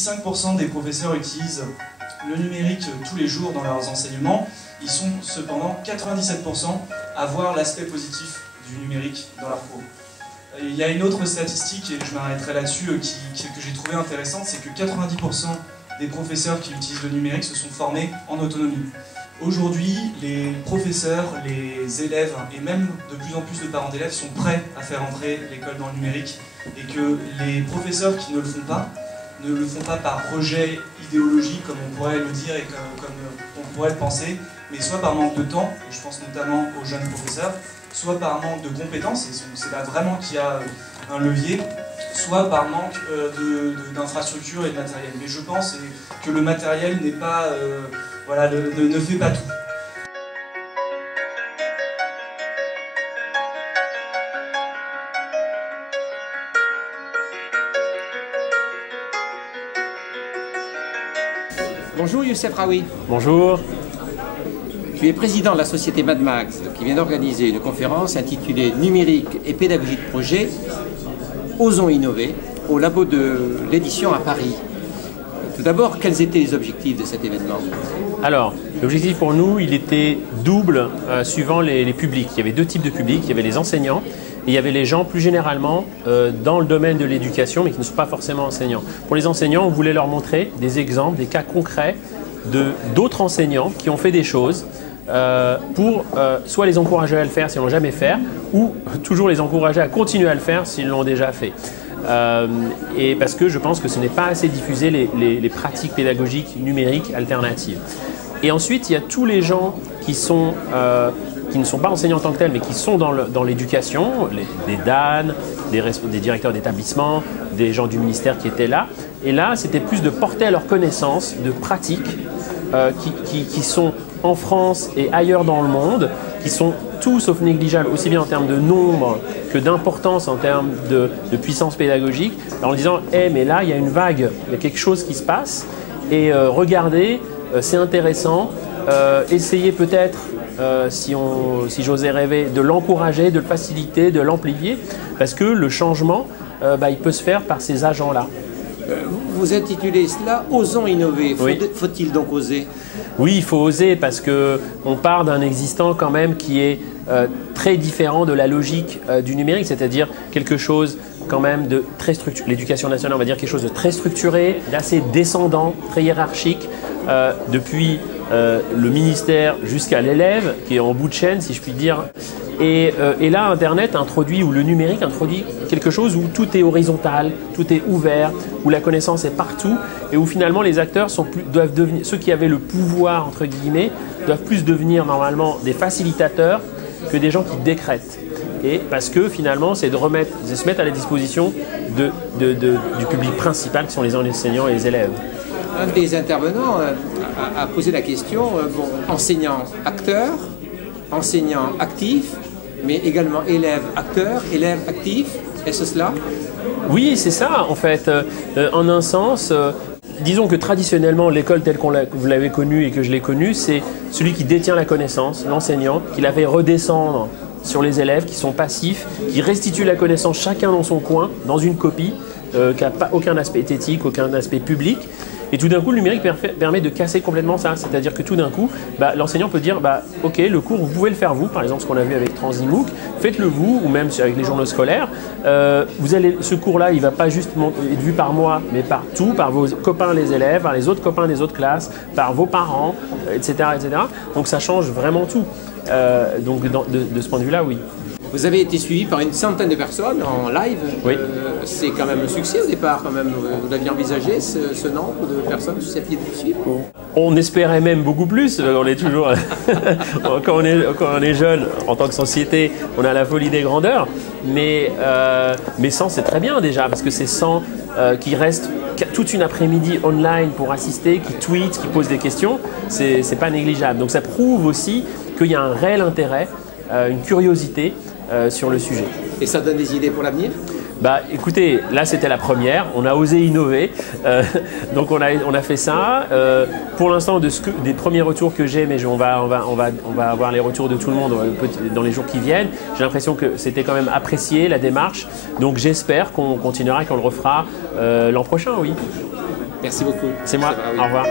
5% des professeurs utilisent le numérique tous les jours dans leurs enseignements, ils sont cependant 97% à voir l'aspect positif du numérique dans leurs cours. Il y a une autre statistique, et je m'arrêterai là-dessus, que j'ai trouvé intéressante, c'est que 90% des professeurs qui utilisent le numérique se sont formés en autonomie. Aujourd'hui, les professeurs, les élèves et même de plus en plus de parents d'élèves sont prêts à faire entrer l'école dans le numérique, et que les professeurs qui ne le font pas par rejet idéologique comme on pourrait le dire et comme on pourrait le penser, mais soit par manque de temps, et je pense notamment aux jeunes professeurs, soit par manque de compétences, et c'est là vraiment qu'il y a un levier, soit par manque d'infrastructures et de matériel. Mais je pense que le matériel n'est pas, voilà, ne fait pas tout. Bonjour Youssef Raoui. Bonjour. Tu es président de la société Mad Max qui vient d'organiser une conférence intitulée Numérique et pédagogie de projet, Osons innover, au labo de l'édition à Paris. Tout d'abord, quels étaient les objectifs de cet événement? Alors, l'objectif pour nous, il était double suivant les publics. Il y avait deux types de publics, il y avait les enseignants et il y avait les gens plus généralement dans le domaine de l'éducation mais qui ne sont pas forcément enseignants. Pour les enseignants, on voulait leur montrer des exemples, des cas concrets d'autres enseignants qui ont fait des choses pour soit les encourager à le faire s'ils ne l'ont jamais fait, ou toujours les encourager à continuer à le faire s'ils l'ont déjà fait. Et parce que je pense que ce n'est pas assez diffusé les pratiques pédagogiques numériques alternatives. Et ensuite, il y a tous les gens qui ne sont pas enseignants en tant que tels, mais qui sont dans l'éducation, des DAN, des directeurs d'établissement, des gens du ministère qui étaient là. Et là, c'était plus de porter à leur connaissance de pratiques qui sont en France et ailleurs dans le monde, qui sont tout sauf négligeables, aussi bien en termes de nombre que d'importance en termes de puissance pédagogique, en disant hey, mais là, il y a une vague, il y a quelque chose qui se passe, et regardez, c'est intéressant, essayez peut-être, si j'osais rêver, de l'encourager, de le faciliter, de l'amplifier, parce que le changement, il peut se faire par ces agents-là. Vous intitulez cela « Osons innover ». Oui. Faut-il donc oser? Oui, il faut oser parce qu'on part d'un existant quand même qui est très différent de la logique du numérique, c'est-à-dire quelque chose quand même de très structuré. L'éducation nationale, on va dire quelque chose de très structuré, d'assez descendant, très hiérarchique, depuis le ministère jusqu'à l'élève, qui est en bout de chaîne, si je puis dire. Et là, Internet introduit, ou le numérique introduit quelque chose où tout est horizontal, tout est ouvert, où la connaissance est partout, et où finalement les acteurs doivent devenir, ceux qui avaient le pouvoir, entre guillemets, doivent plus devenir normalement des facilitateurs que des gens qui décrètent. Et parce que finalement, c'est de se mettre à la disposition du public principal, qui sont les enseignants et les élèves. Un des intervenants a posé la question, enseignant-acteur, enseignant-actif, mais également élève-acteur, élève-actif, est-ce cela? Oui, c'est ça en fait. En un sens, disons que traditionnellement, l'école telle que vous l'avez connue et que je l'ai connue, c'est celui qui détient la connaissance, l'enseignant, qui la fait redescendre sur les élèves qui sont passifs, qui restituent la connaissance chacun dans son coin, dans une copie, qui n'a pas aucun aspect éthique, aucun aspect public. Et tout d'un coup, le numérique permet de casser complètement ça. C'est-à-dire que tout d'un coup, l'enseignant peut dire ok, le cours, vous pouvez le faire vous, par exemple ce qu'on a vu avec Transimook, faites-le vous, ou même avec les journaux scolaires. Ce cours-là, il ne va pas juste être vu par moi, mais par vos copains les élèves, par les autres copains des autres classes, par vos parents, etc., etc. Donc ça change vraiment tout. Donc de ce point de vue-là, oui. Vous avez été suivi par une centaine de personnes en live. Oui. C'est quand même un succès au départ. Quand même. Vous aviez envisagé ce nombre de personnes susceptibles de suivre? On espérait même beaucoup plus. On est toujours quand on est jeune en tant que société, on a la folie des grandeurs. Mais 100, c'est très bien déjà parce que c'est 100 qui restent toute une après-midi online pour assister, qui tweetent, qui posent des questions. C'est pas négligeable. Donc ça prouve aussi qu'il y a un réel intérêt, une curiosité sur le sujet. Et ça donne des idées pour l'avenir? Bah, écoutez, là c'était la première, on a osé innover, donc on a fait ça. Pour l'instant, des premiers retours que j'ai, mais on va avoir les retours de tout le monde dans les jours qui viennent. J'ai l'impression que c'était quand même apprécié la démarche, donc j'espère qu'on continuera et qu'on le refera l'an prochain, oui. Merci beaucoup. C'est moi, Oui. Au revoir.